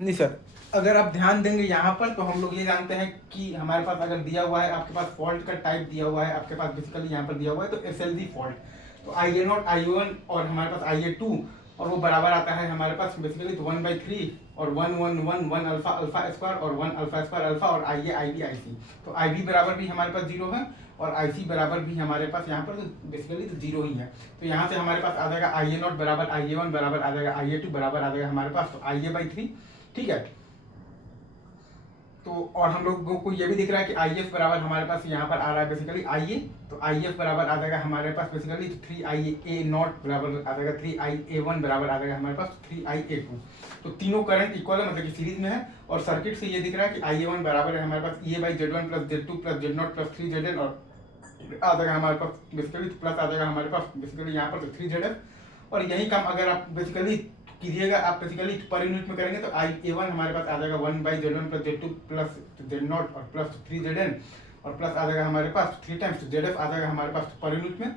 नहीं सर, अगर आप ध्यान देंगे यहाँ पर तो हम लोग ये जानते हैं कि हमारे पास अगर दिया हुआ है, आपके पास फॉल्ट का टाइप दिया हुआ है, आपके पास बेसिकली यहाँ पर दिया हुआ है तो SLD फॉल्ट, तो IA0 IA1 और हमारे पास IA2 और वो बराबर आता है हमारे पास बेसिकली तो 1/3 और 1 अल्फा अल्फा स्क्वायर और 1 अल्फा स्क्वायर अल्फा और IA IB IC, तो IB बराबर भी हमारे पास 0 है और IC बराबर भी हमारे पास यहाँ पर तो बेसिकली तो 0 ही है। तो यहाँ से हमारे पास आ जाएगा IA0 बराबर IA1 बराबर आ जाएगा IA2 बराबर आ जाएगा हमारे पास तो IA/3, ठीक है। तो और हम लोगों को ये भी दिख रहा है कि IF बराबर हमारे पास यहाँ पर आ रहा है बेसिकली IA, तो IF बराबर आ जाएगा हमारे पास बेसिकली 3IA0 बराबर आ जाएगा 3IA1 बराबर आ जाएगा हमारे पास 3IA2। तो तीनों करंट इक्वल है, मतलब कि सीरीज में है। और सर्किट से ये दिख रहा है कि IA1 बराबर है हमारे पास EA/Z1 plus Z2 plus Z0 plus 3ZN और आ जाएगा हमारे पास बेसिकली प्लस आ जाएगा हमारे पास बेसिकली यहाँ पर तो 3ZF। और यही काम अगर आप बेसिकली कीजिएगा, आप बेसिकली पर यूनिट में करेंगे तो IA1 हमारे पास आ जाएगा 1/Z1 plus Z2 plus Z0 और प्लस 3ZN और प्लस आ जाएगा हमारे पास 3 टाइम्स ZF आ जाएगा हमारे पास पर यूनिट में।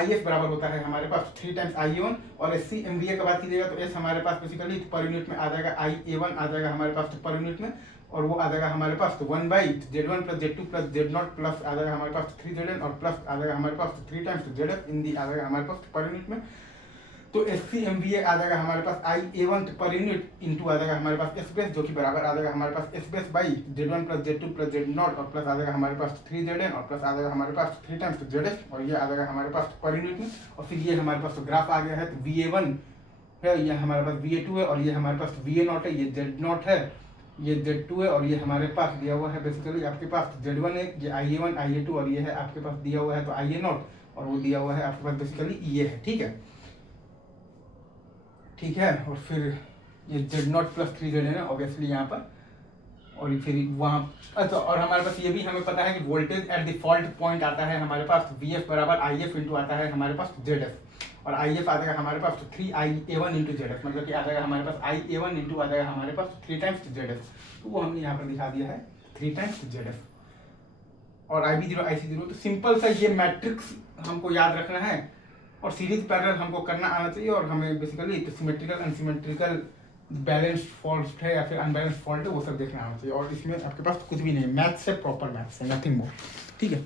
IF बराबर होता है हमारे पास 3 टाइम्स IA1 और SC MVA का बात कीजिएगा तो S हमारे पास बेसिकली पर यूनिट में आ जाएगा IA1 आ जाएगा हमारे पास पर यूनिट में और वो आ जाएगा हमारे पास तो 1/Z1 plus Z2 plus Z0 plus आ जाएगा हमारे पास 3ZN और प्लस आ जाएगा हमारे पास 3 टाइम्स ZF इन दी आ जाएगा हमारे पास पर यूनिट में। तो SC MVA आ जाएगा हमारे पास IA1 पर यूनिट इंटू आ जाएगा हमारे पास S बेस, जो कि बराबर आ जाएगा हमारे पास S base by Z1 plus Z2 plus Z0 और प्लस आ जाएगा हमारे पास 3ZN और प्लस आ जाएगा हमारे पास 3 टाइम्स ZF और ये आ जाएगा हमारे पास पर यूनिट में। और फिर ये हमारे पास तो ग्राफ आ गया है, तो VA1 है, ये हमारे पास VA2 है और ये हमारे पास VA0 है, ये Z0 है, ये Z2 है और ये हमारे पास दिया हुआ है बेसिकली आपके पास Z1 है, ये IA1 IA2 और ये है आपके पास दिया हुआ है तो IA0 और वो दिया हुआ है आपके पास बेसिकली ये है, ठीक है। ठीक है, और फिर ये Z0 प्लस 3ZN है ऑब्वियसली यहाँ पर, और फिर वहाँ अच्छा, और हमारे पास ये भी हमें पता है कि voltage at the fault point आता है हमारे पास VF बराबर IF इंटू आता है हमारे पास ZF और IF आ जाएगा हमारे पास तो 3IA1 इंटू ZF, मतलब कि आ जाएगा हमारे पास IA1 इंटू आ जाएगा हमारे पास 3 टाइम्स ZF, तो वो हमने यहाँ पर दिखा दिया है 3 टाइम्स ZF और IB0 IC0। तो सिंपल सा ये मैट्रिक्स हमको याद रखना है और सीरीज पैरेलल हमको करना आना चाहिए और हमें बेसिकली तो सिमेट्रिकल अनसिमेट्रिकल बैलेंस्ड फॉल्ट है या फिर अनबैलेंस्ड फॉल्ट है वो सब देखना आना चाहिए। और इसमें आपके पास कुछ भी नहीं, मैथ्स है, प्रॉपर मैथ्स है, नथिंग मोर, ठीक है।